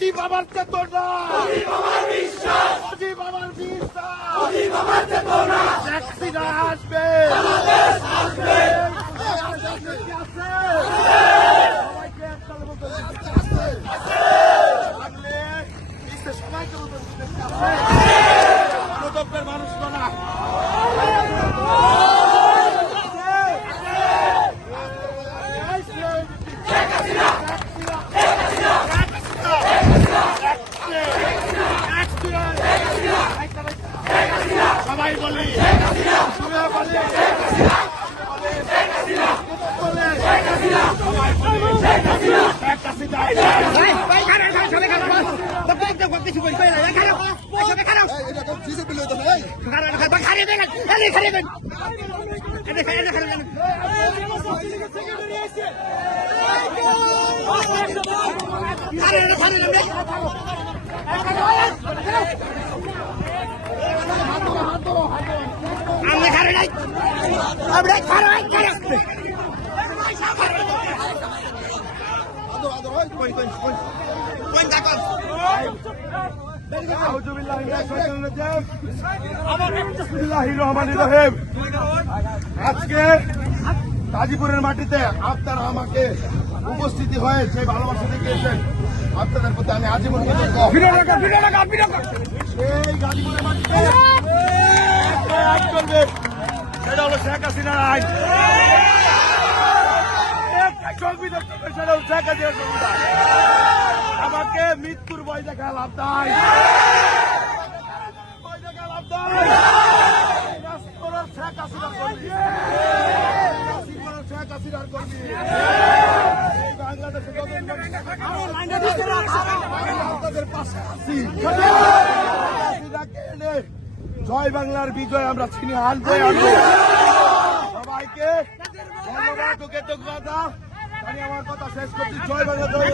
মুজিব আমার চেতনা, মুজিব আমার বিশ্বাস, শেখ হাসিনা আসবে, সবাইকে একসাথে বলতে সবাইকে গণতন্ত্রের মানুষ না সবাই বলি আজকে গাজীপুরের মাটিতে আপনারা আমাকে উপস্থিতি হয়ে সেই ভালোবাসা দেখিয়েছেন, আপনাদের প্রতি আমি আজীবন সেই গাজীপুরের মাটিতে আইন করবে, সেটা হলো শেখ হাসিনার আইন। সংবিধান সেটা হলো শেখ হাসিনার সংবিধান। আমাকে মৃত্যুর ভয় দেখা লাভ নাই, ভয় দেখা লাভ নাই। শেখ হাসিনার কর্মী, শেখ হাসিনার কর্মী এই বাংলাদেশে আপনাদের পাশে আছি। জয় বাংলার বিজয় আমরা ছিনে আনবো। সবাইকে ধন্যবাদ ও কৃতজ্ঞতা। আমি আমার কথা শেষ করছি। জয় বাংলা, জয়।